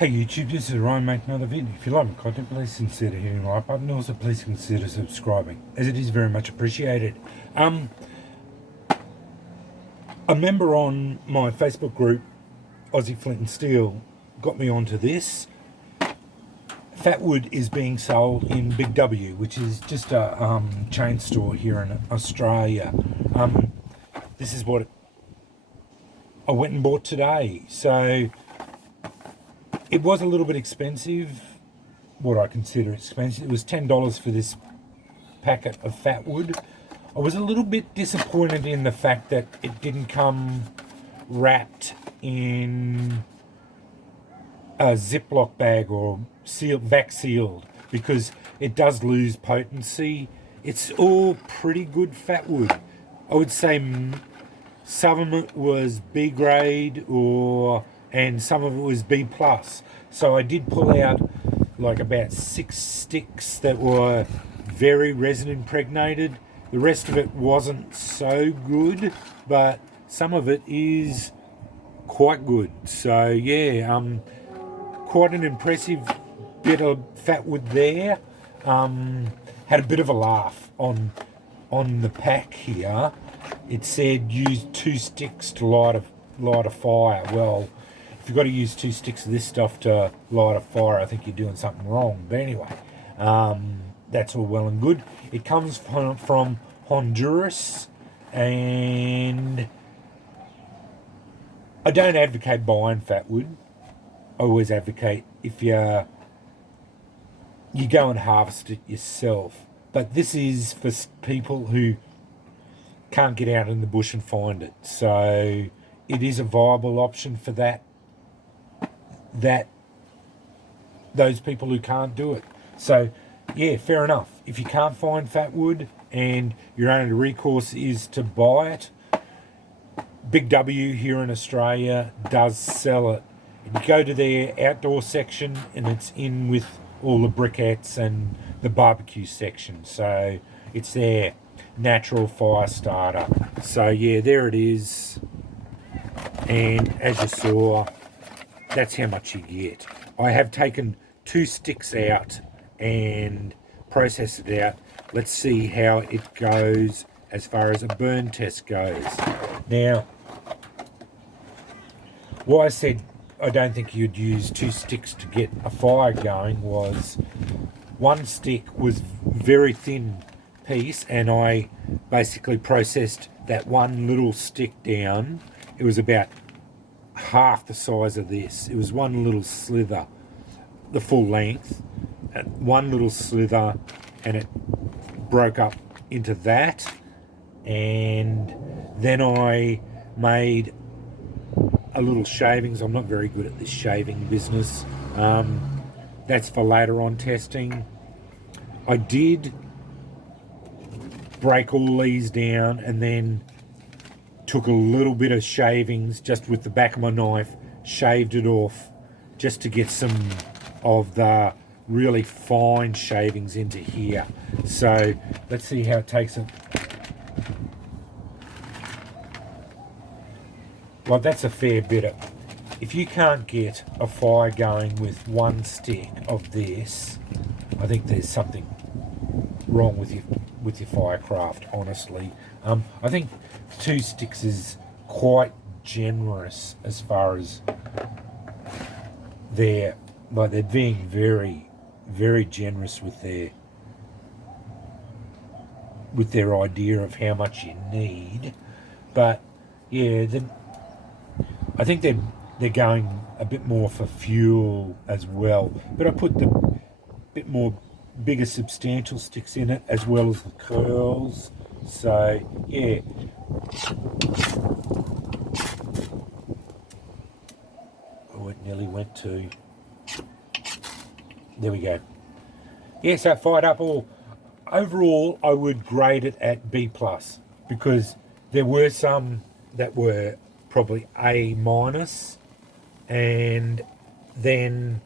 Hey YouTube, this is Ryan making another video. If you like my content, please consider hitting the like button. Also, please consider subscribing, as it is very much appreciated. A member on my Facebook group, Aussie Flint and Steel, got me onto this. Fatwood is being sold in Big W, which is just a chain store here in Australia. This is what I went and bought today. So it was a little bit expensive, what I consider expensive. It was $10 for this packet of fatwood. I was a little bit disappointed in the fact that it didn't come wrapped in a Ziploc bag or vac-sealed, because it does lose potency. It's all pretty good fatwood. I would say some of it was B grade and some of it was B plus. So I did pull out like about 6 sticks that were very resin impregnated. The rest of it wasn't so good, but some of it is quite good. So yeah, quite an impressive bit of fatwood there. Had a bit of a laugh on the pack here. It said use 2 sticks to light a fire. Well, if you've got to use 2 sticks of this stuff to light a fire, I think you're doing something wrong. But anyway, that's all well and good. It comes from Honduras, and I don't advocate buying fatwood. I always advocate if you go and harvest it yourself. But this is for people who can't get out in the bush and find it. So it is a viable option for those people who can't do it. So yeah, fair enough. If you can't find fatwood and your only recourse is to buy it, Big W here in Australia does sell it. And you go to their outdoor section and it's in with all the briquettes and the barbecue section. So it's their natural fire starter. So yeah, there it is. And as you saw, that's how much you get. I have taken 2 sticks out and processed it out. Let's see how it goes as far as a burn test goes. Now, why I said I don't think you'd use 2 sticks to get a fire going was 1 stick was very thin piece, and I basically processed that one little stick down. It was about half the size of this. It was one little slither, the full length, one little slither, and it broke up into that. And then I made a little shavings. I'm not very good at this shaving business. That's for later on testing. I did break all these down and then took a little bit of shavings just with the back of my knife, shaved it off just to get some of the really fine shavings into here. So let's see how it takes it. Well, that's a fair bit of. If you can't get a fire going with 1 stick of this, I think there's something wrong with your firecraft, honestly. I think 2 sticks is quite generous as far as they're being very, very generous with their idea of how much you need. But yeah, I think they're going a bit more for fuel as well. But I put the bit more bigger substantial sticks in it as well as the curls. So yeah. Oh, it nearly went to. There we go. Yeah, so it fired up all. Overall, I would grade it at B plus, because there were some that were probably A minus, and then,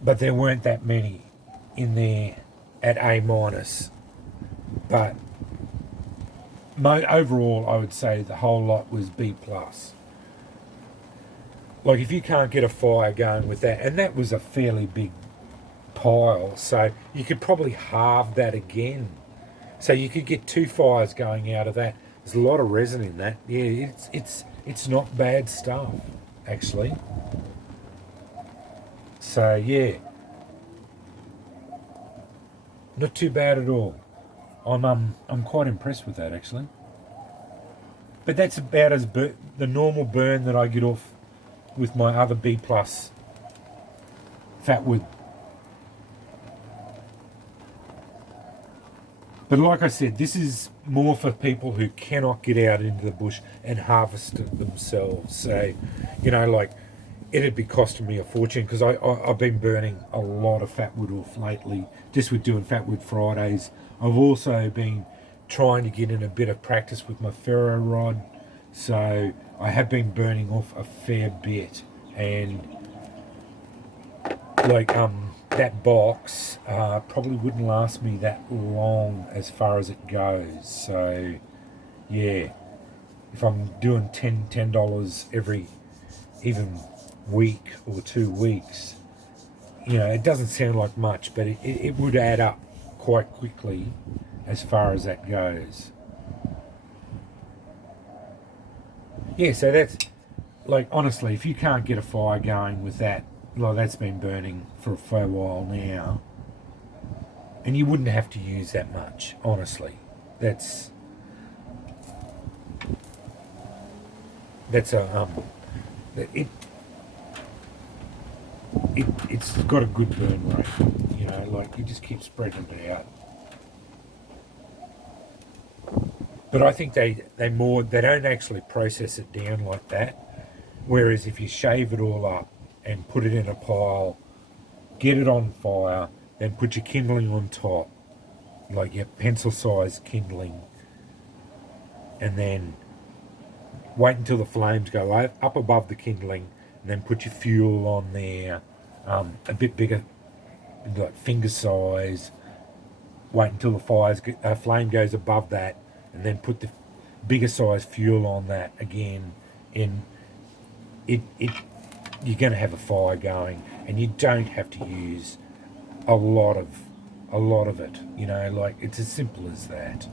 but there weren't that many in there at A minus. But overall, I would say the whole lot was B plus. Like if you can't get a fire going with that, and that was a fairly big pile, so you could probably halve that again. So you could get 2 fires going out of that. There's a lot of resin in that. Yeah, it's not bad stuff, actually. So yeah, not too bad at all. I'm quite impressed with that actually. But that's about as the normal burn that I get off with my other B plus fatwood. But like I said, this is more for people who cannot get out into the bush and harvest it themselves. So, like it'd be costing me a fortune because I've been burning a lot of fatwood off lately, just with doing fatwood Fridays. I've also been trying to get in a bit of practice with my ferro rod, so I have been burning off a fair bit. And like that box probably wouldn't last me that long as far as it goes. So yeah, if I'm doing $10 every even week or 2 weeks, it doesn't sound like much, but it would add up quite quickly as far as that goes. Yeah, so that's like honestly, if you can't get a fire going with that, like that's been burning for a fair while now, and you wouldn't have to use that much. Honestly, that's a it it's got a good burn rate. Like you just keep spreading it out. But I think they don't actually process it down like that. Whereas if you shave it all up and put it in a pile, get it on fire, then put your kindling on top, like your pencil-sized kindling, and then wait until the flames go up above the kindling, and then put your fuel on there, a bit bigger, like finger size. Wait until the flame goes above that, and then put the bigger size fuel on that again. And you're going to have a fire going, and you don't have to use a lot of it. Like it's as simple as that.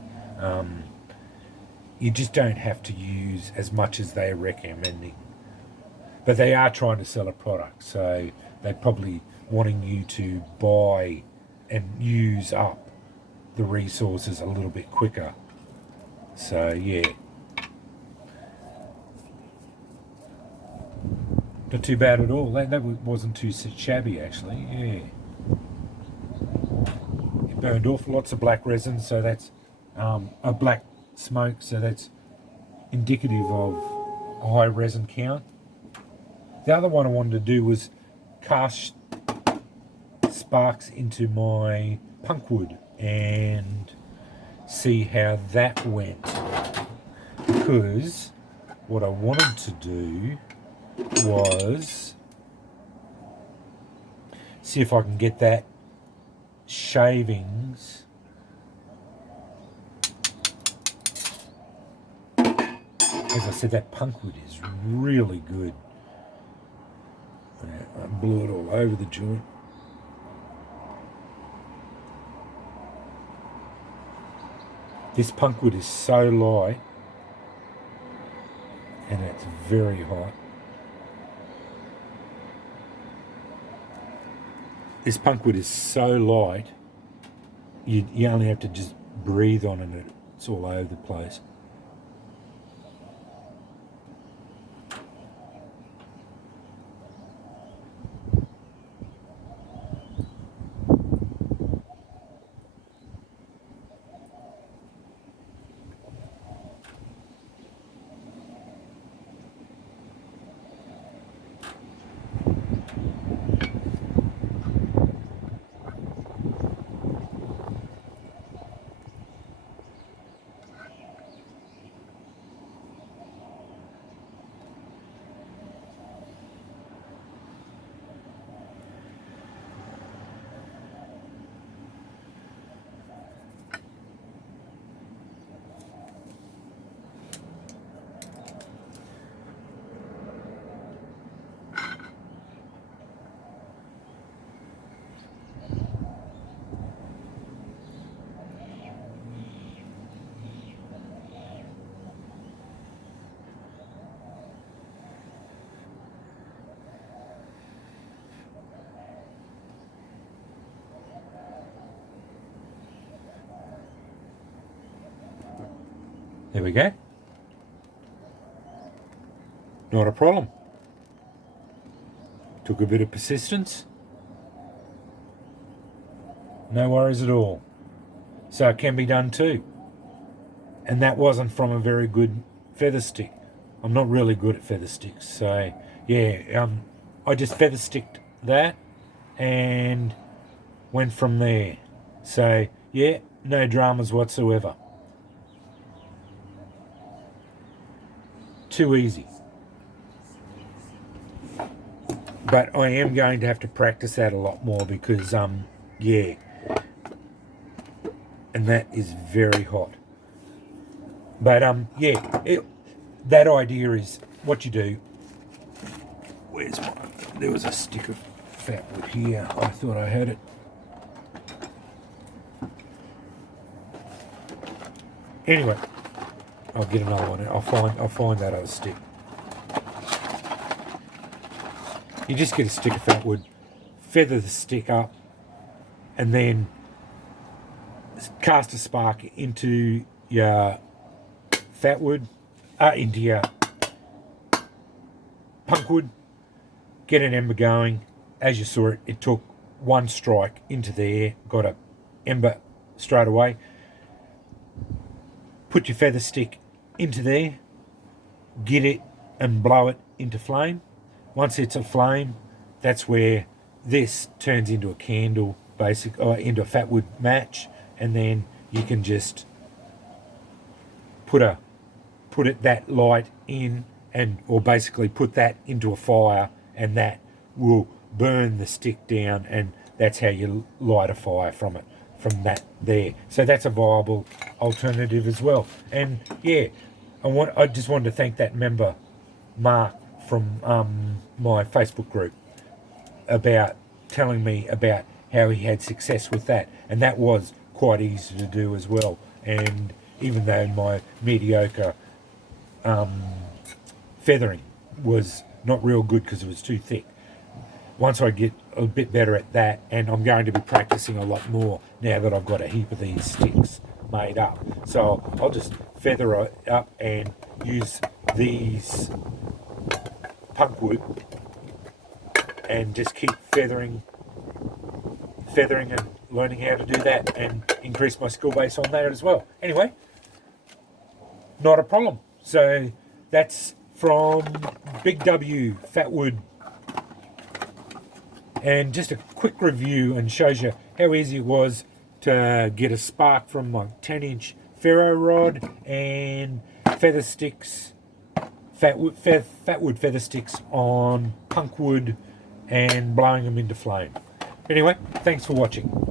You just don't have to use as much as they're recommending. But they are trying to sell a product, so they're probably wanting you to buy and use up the resources a little bit quicker. So yeah, not too bad at all. That wasn't too shabby actually. Yeah, it burned off lots of black resin, so that's a black smoke, so that's indicative of a high resin count. The other one I wanted to do was cast sparks into my punkwood and see how that went, because what I wanted to do was see if I can get that shavings as I said, that punkwood is really good. I blew it all over the joint. This punkwood is so light and it's very hot. This punkwood is so light, you only have to just breathe on it. It's all over the place. There we go. Not a problem. Took a bit of persistence. No worries at all. So it can be done too. And that wasn't from a very good feather stick. I'm not really good at feather sticks. So yeah, I just feather sticked that and went from there. So yeah, no dramas whatsoever. Too easy. But I am going to have to practice that a lot more because yeah, and that is very hot. But yeah, that idea is what you do. Where's my? There was a stick of fatwood here. I thought I had it. Anyway, I'll get another one. I'll find that other stick. You just get a stick of fatwood, feather the stick up, and then cast a spark into your fatwood, into your punkwood, get an ember going. As you saw it, it took one strike into there, got a ember straight away. Put your feather stick into there, get it and blow it into flame. Once it's a flame, that's where this turns into a candle, into a fatwood match, and then you can just put that light in, or basically put that into a fire, and that will burn the stick down, and that's how you light a fire from that there. So that's a viable alternative as well. And yeah, I just wanted to thank that member Mark from my Facebook group about telling me about how he had success with that, and that was quite easy to do as well. And even though my mediocre feathering was not real good because it was too thick, once I get a bit better at that, and I'm going to be practicing a lot more now that I've got a heap of these sticks made up, so I'll just feather it up and use these punkwood and just keep feathering and learning how to do that and increase my skill base on that as well. Anyway, not a problem. So that's from Big W Fatwood, and just a quick review, and shows you how easy it was to get a spark from my 10-inch ferro rod and feather sticks, fatwood feather sticks on punkwood and blowing them into flame. Anyway, thanks for watching.